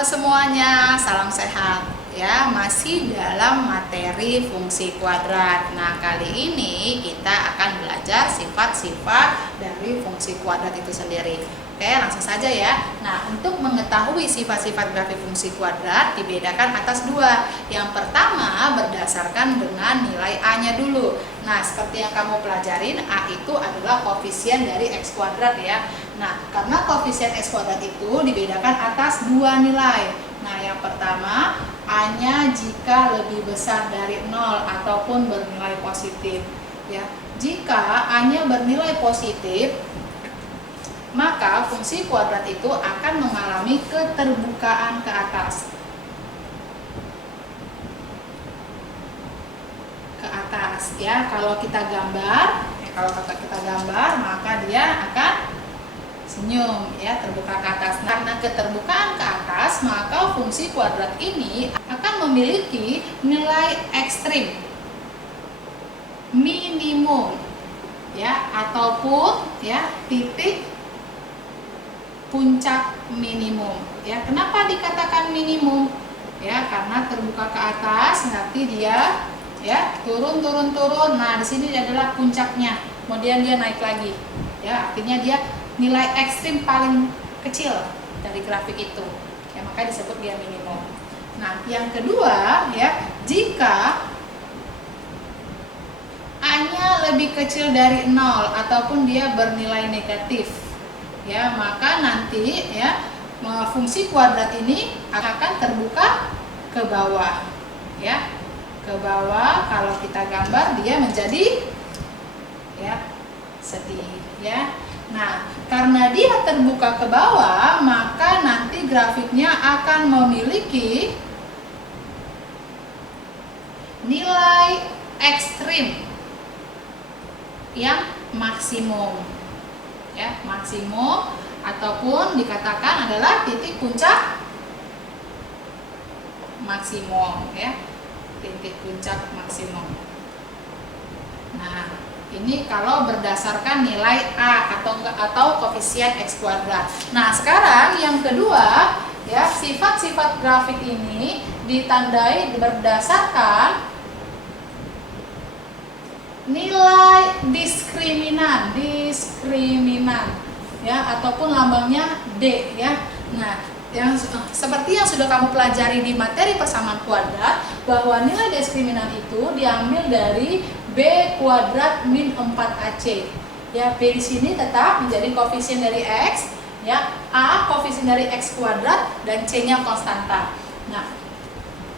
Halo semuanya, salam sehat ya. Masih dalam materi fungsi kuadrat. Nah, kali ini kita akan belajar sifat-sifat dari fungsi kuadrat itu sendiri. Oke, langsung saja ya. Nah, untuk mengetahui sifat-sifat grafik fungsi kuadrat dibedakan atas dua. Yang pertama berdasarkan dengan nilai A-nya dulu. Nah, seperti yang kamu pelajarin, A itu adalah koefisien dari X kuadrat ya. Nah, karena koefisien X kuadrat itu dibedakan atas dua nilai. Nah, yang pertama, A-nya jika lebih besar dari 0 ataupun bernilai positif ya. Jika A-nya bernilai positif, maka fungsi kuadrat itu akan mengalami keterbukaan ke atas. Ya, kalau kita gambar, maka dia akan senyum ya, terbuka ke atas. Karena keterbukaan ke atas, maka fungsi kuadrat ini akan memiliki nilai ekstrim minimum ya, ataupun ya titik puncak minimum ya. Kenapa dikatakan minimum ya? Karena terbuka ke atas, nanti dia ya turun. Nah, di sini adalah puncaknya, kemudian dia naik lagi ya, artinya dia nilai ekstrim paling kecil dari grafik itu ya, maka disebut dia minimum. Nah, yang kedua ya, jika A-nya lebih kecil dari 0 ataupun dia bernilai negatif ya, maka nanti ya fungsi kuadrat ini akan terbuka ke bawah ya. Ke bawah, kalau kita gambar dia menjadi ya sedih ya. Nah, karena dia terbuka ke bawah, maka nanti grafiknya akan memiliki nilai ekstrim yang maksimum ya, maksimum ataupun dikatakan adalah titik puncak maksimum ya, titik puncak maksimum. Nah, ini kalau berdasarkan nilai A atau koefisien X kuadrat. Nah, sekarang yang kedua ya, sifat-sifat grafik ini ditandai berdasarkan nilai diskriminan ya, ataupun lambangnya D ya. Nah, seperti yang sudah kamu pelajari di materi persamaan kuadrat, bahwa nilai diskriminan itu diambil dari B kuadrat min 4AC ya. B di sini tetap menjadi koefisien dari X ya, A koefisien dari X kuadrat, dan C-nya konstanta. Nah,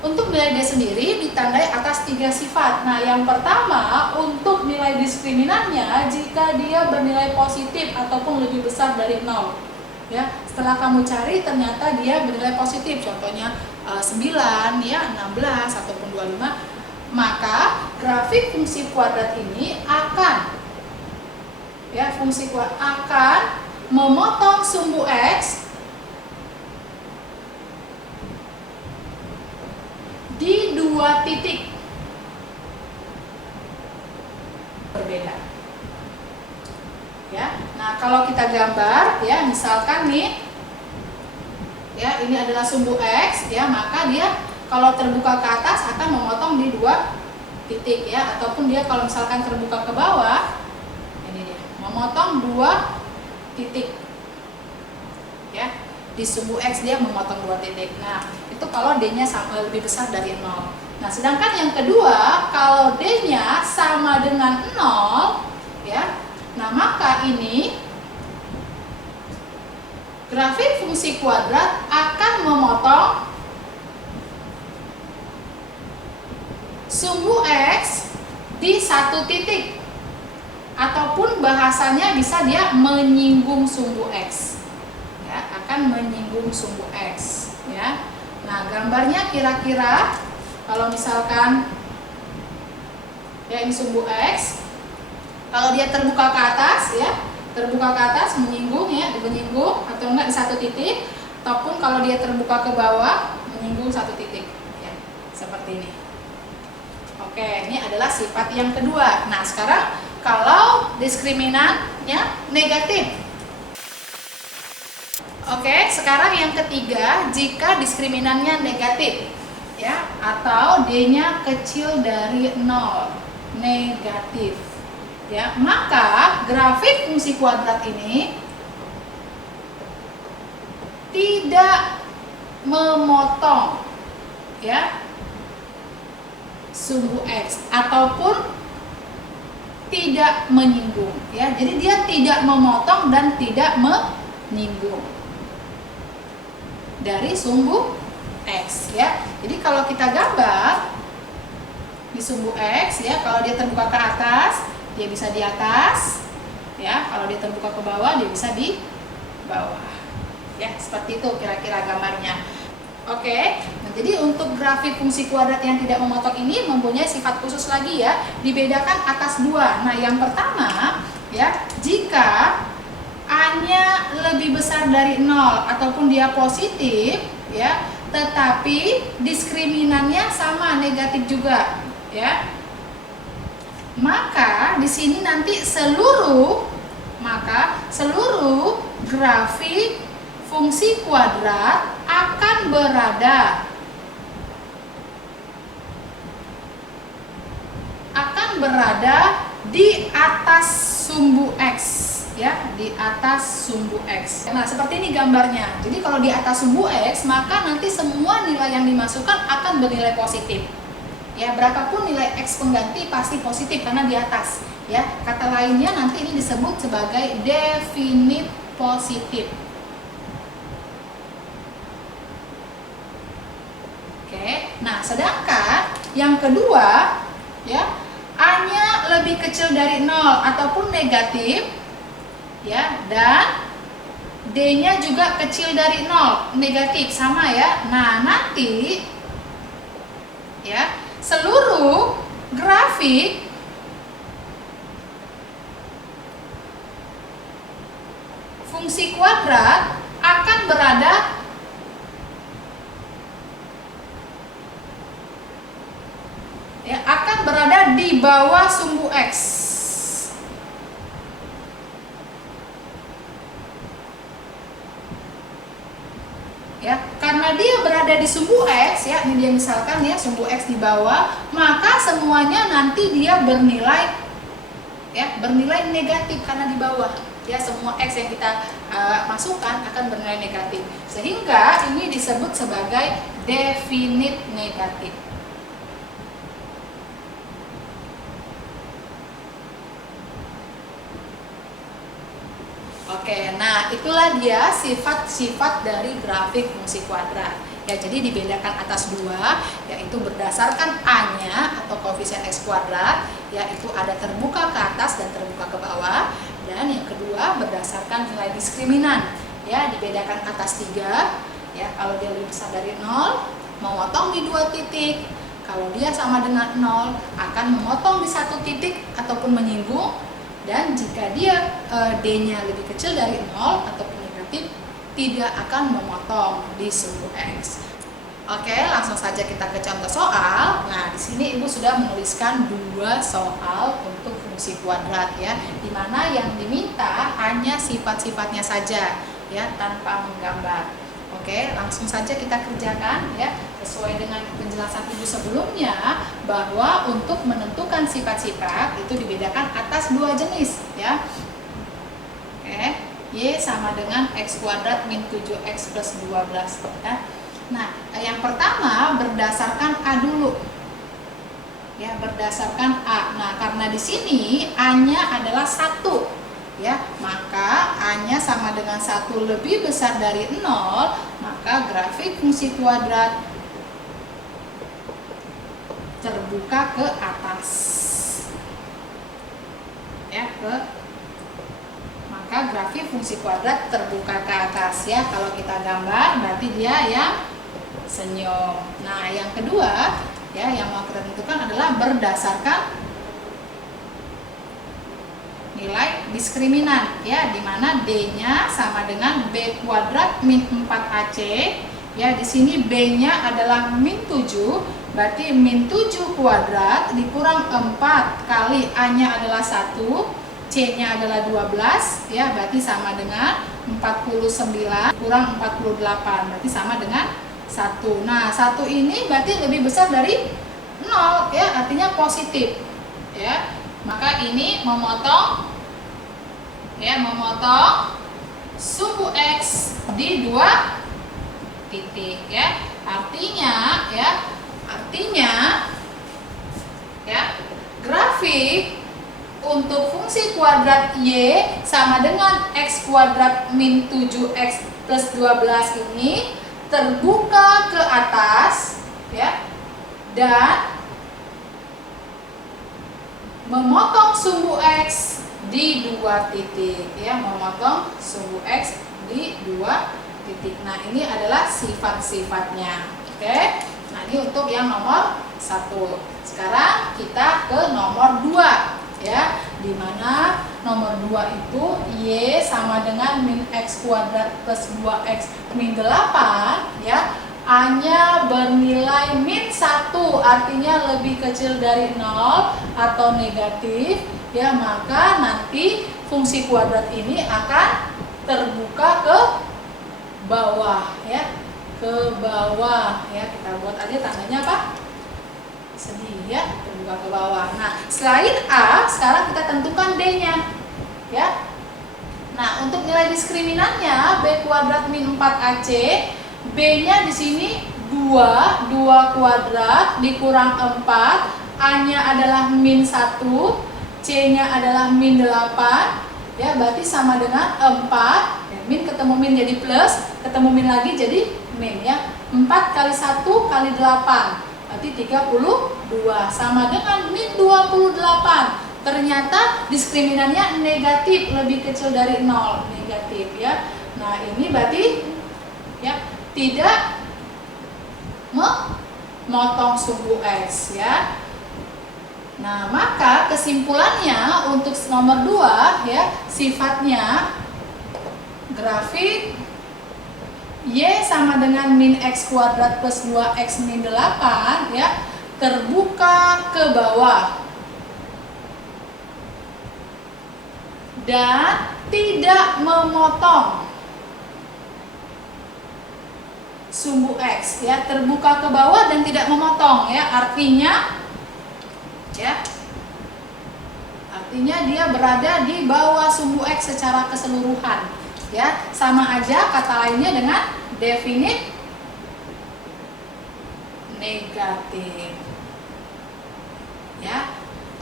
untuk nilai D sendiri ditandai atas 3 sifat. Nah, yang pertama, untuk nilai diskriminannya jika dia bernilai positif ataupun lebih besar dari 0 ya. Setelah kamu cari ternyata dia bernilai positif, contohnya 9 ya, 16 ataupun 25, maka grafik fungsi kuadrat ini akan ya, akan memotong sumbu X di 2 titik berbeda ya. Nah, kalau kita gambar ya, misalkan nih ya, ini adalah sumbu X ya, maka dia kalau terbuka ke atas akan memotong di 2 titik ya, ataupun dia kalau misalkan terbuka ke bawah, ini dia memotong 2 titik ya. Di sumbu X dia memotong 2 titik. Nah, itu kalau D-nya sama lebih besar dari 0. Nah, sedangkan yang kedua, kalau D-nya sama dengan 0 ya, nah maka ini grafik fungsi kuadrat akan memotong sumbu X di 1 titik, ataupun bahasanya bisa dia menyinggung sumbu X ya, akan menyinggung sumbu X ya. Nah, gambarnya kira-kira kalau misalkan ya, ini sumbu X, kalau dia terbuka ke atas ya, terbuka ke atas menyinggung ya, menyinggung atau enggak di 1 titik, ataupun kalau dia terbuka ke bawah menyinggung 1 titik ya, seperti ini. Oke, ini adalah sifat yang kedua. Nah, sekarang kalau diskriminannya negatif, Oke, sekarang yang ketiga, jika diskriminannya negatif ya atau D-nya kecil dari 0, negatif ya, maka grafik fungsi kuadrat ini tidak memotong ya sumbu X ataupun tidak menyinggung ya. Jadi dia tidak memotong dan tidak menyinggung dari sumbu X ya. Jadi kalau kita gambar di sumbu X ya, kalau dia terbuka ke atas, dia bisa di atas ya. Kalau dia terbuka ke bawah, dia bisa di bawah. Ya, seperti itu kira-kira gambarnya. Oke, nah jadi untuk grafik fungsi kuadrat yang tidak memotong ini mempunyai sifat khusus lagi ya, dibedakan atas dua. Nah, yang pertama ya, jika A-nya lebih besar dari 0 ataupun dia positif ya, tetapi diskriminannya sama negatif juga ya. Maka di sini nanti seluruh grafik fungsi kuadrat akan berada di atas sumbu X ya, di atas sumbu X. Nah, seperti ini gambarnya. Jadi kalau di atas sumbu X, maka nanti semua nilai yang dimasukkan akan bernilai positif. Ya, berapapun nilai X pengganti pasti positif karena di atas. Ya, kata lainnya nanti ini disebut sebagai definit positif. Oke, nah sedangkan yang kedua ya, A-nya lebih kecil dari 0 ataupun negatif ya, dan D-nya juga kecil dari 0, negatif, sama ya. Nah, nanti ya, seluruh grafik fungsi kuadrat akan berada di bawah sumbu X. Ya, karena dia berada di sumbu X ya, ini dia misalkan ya sumbu X di bawah, maka semuanya nanti dia bernilai negatif karena di bawah. Ya, semua X yang kita masukkan akan bernilai negatif. Sehingga ini disebut sebagai definit negatif. Oke, nah itulah dia sifat-sifat dari grafik fungsi kuadrat. Ya, jadi dibedakan atas dua, yaitu berdasarkan A-nya atau koefisien X kuadrat, yaitu ada terbuka ke atas dan terbuka ke bawah. Dan yang kedua berdasarkan nilai diskriminan. Ya, dibedakan atas 3. Ya, kalau dia lebih besar dari 0, memotong di 2 titik. Kalau dia sama dengan 0, akan memotong di 1 titik ataupun menyinggung. Dan jika dia D-nya lebih kecil dari 0 ataupun negatif, tidak akan memotong di sumbu X. Oke, langsung saja kita ke contoh soal. Nah, di sini Ibu sudah menuliskan 2 soal untuk fungsi kuadrat ya, di mana yang diminta hanya sifat-sifatnya saja ya, tanpa menggambar. Oke, langsung saja kita kerjakan ya, sesuai dengan penjelasan Ibu sebelumnya bahwa untuk menentukan sifat-sifat itu dibedakan atas 2 jenis ya. Oke, Y sama dengan X kuadrat min 7X plus 12 ya. Nah, yang pertama berdasarkan A dulu. Ya, berdasarkan A. Nah, karena di sini A-nya adalah 1. Ya, maka A-nya sama dengan 1 lebih besar dari 0, maka grafik fungsi kuadrat terbuka ke atas. Ya, maka grafik fungsi kuadrat terbuka ke atas ya. Kalau kita gambar berarti dia yang senyum. Nah, yang kedua ya, yang mau kita tentukan adalah berdasarkan nilai diskriminan ya, di mana D-nya sama dengan B kuadrat min 4AC ya. Di sini B-nya adalah min 7, berarti min 7 kuadrat dikurang 4 kali A-nya adalah 1 C-nya adalah 12, ya, berarti sama dengan 49 kurang 48, berarti sama dengan 1. Nah, 1 ini berarti lebih besar dari 0, ya, artinya positif, ya. Maka ini memotong, ya, memotong sumbu X di 2 titik, ya. Artinya, ya, grafik untuk fungsi kuadrat Y sama dengan X kuadrat min 7X plus 12 ini terbuka ke atas, ya, dan memotong sumbu X di 2 titik, ya, memotong sumbu X di 2 titik. Nah, ini adalah sifat-sifatnya. Oke. Nah, ini untuk yang nomor 1. Sekarang kita ke nomor 2, ya, dimana nomor 2 itu Y sama dengan min X kuadrat plus 2X min 8, ya, A-nya bernilai min 1, artinya lebih kecil dari 0 atau negatif, ya, maka nanti fungsi kuadrat ini akan terbuka ke bawah, ya, ke bawah, ya. Kita buat aja tandanya apa? Sedih, ya, terbuka ke bawah. Nah, selain A, sekarang kita tentukan D-nya, ya. Nah, untuk nilai diskriminannya B kuadrat min 4AC, B-nya di sini 2 kuadrat dikurang 4, A-nya adalah min 1, C-nya adalah min 8, ya, berarti sama dengan 4, ya, min ketemu min jadi plus, ketemu min lagi jadi min, ya. 4 kali 1 kali 8 berarti 32, sama dengan min 28. Ternyata diskriminannya negatif, lebih kecil dari 0, negatif, ya. Nah, ini berarti, ya, tidak memotong sumbu X, ya. Nah, maka kesimpulannya untuk nomor 2, ya, sifatnya grafik Y sama dengan min X kuadrat plus 2X min 8, ya, terbuka ke bawah dan tidak memotong sumbu X, ya, terbuka ke bawah dan tidak memotong, ya, artinya, ya, artinya dia berada di bawah sumbu X secara keseluruhan, ya. Sama aja kata lainnya dengan definit negatif, ya.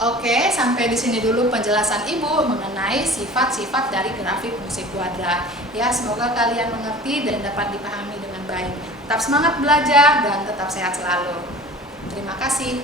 Oke, sampai di sini dulu penjelasan Ibu mengenai sifat-sifat dari grafik fungsi kuadrat, ya. Semoga kalian mengerti dan dapat dipahami dengan baik. Tetap semangat belajar dan tetap sehat selalu. Terima kasih.